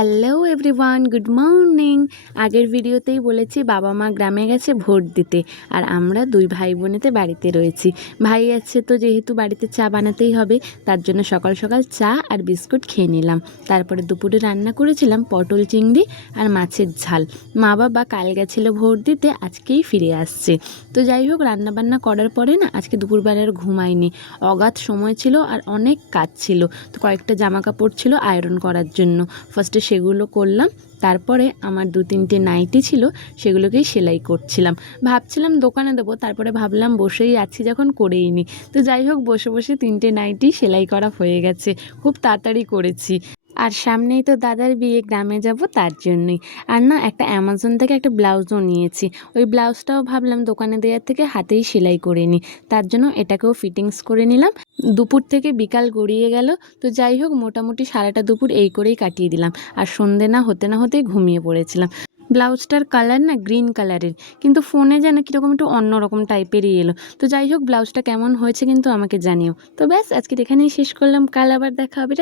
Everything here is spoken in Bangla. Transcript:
Hello everyone, good morning. আগের ভিডিওতেই বলেছি বাবা মা গ্রামে গেছে ভোট দিতে, আর আমরা দুই ভাই বোনেতে বাড়িতে রয়েছি। ভাই আছে তো যেহেতু বাড়িতে চা বানাতেই হবে, তার জন্য সকাল সকাল চা আর বিস্কুট খেয়ে নিলাম। তারপরে দুপুরে রান্না করেছিলাম পটল চিংড়ি আর মাছের ঝাল। মা বাবা কাল গেছিল ভোট দিতে, আজকেই ফিরে আসছে। তো যাই হোক, রান্নাবান্না করার পরে না আজকে দুপুরবেলা আর ঘুমাইনি। অগাধ সময় ছিল আর অনেক কাজ ছিল। তো কয়েকটা জামা কাপড় ছিল আয়রন করার জন্য, ফার্স্টে সেগুলো করলাম। তারপরে আমার 2-3টে নাইটি ছিল, সেগুলোকেই সেলাই করছিলাম। ভাবছিলাম দোকানে দেবো, তারপরে ভাবলাম বসেই আছি যখন করেই নি। তো যাই হোক, বসে বসে 3টে নাইটি সেলাই করা হয়ে গেছে, খুব তাড়াতাড়ি করেছি। আর সামনেই তো দাদার বিয়ে, গ্রামে যাব তার জন্যই। আর না, একটা অ্যামাজন থেকে একটা ব্লাউজও নিয়েছি। ওই ব্লাউজটাও ভাবলাম দোকানে দেওয়ার থেকে হাতেই সেলাই করে নিই, তার জন্য এটাকেও ফিটিংস করে নিলাম। দুপুর থেকে বিকাল গড়িয়ে গেল। তো যাই হোক, মোটামুটি সারাটা দুপুর এই করেই কাটিয়ে দিলাম। আর সন্ধে না হতেই ঘুমিয়ে পড়েছিলাম। ব্লাউজটার কালার না গ্রিন কালারের, কিন্তু ফোনে যেন কীরকম একটু অন্যরকম টাইপেরই এলো। তো যাই হোক, ব্লাউজটা কেমন হয়েছে কিন্তু আমাকে জানিও। তো ব্যাস, আজকে এখানেই শেষ করলাম, কাল আবার দেখা হবে।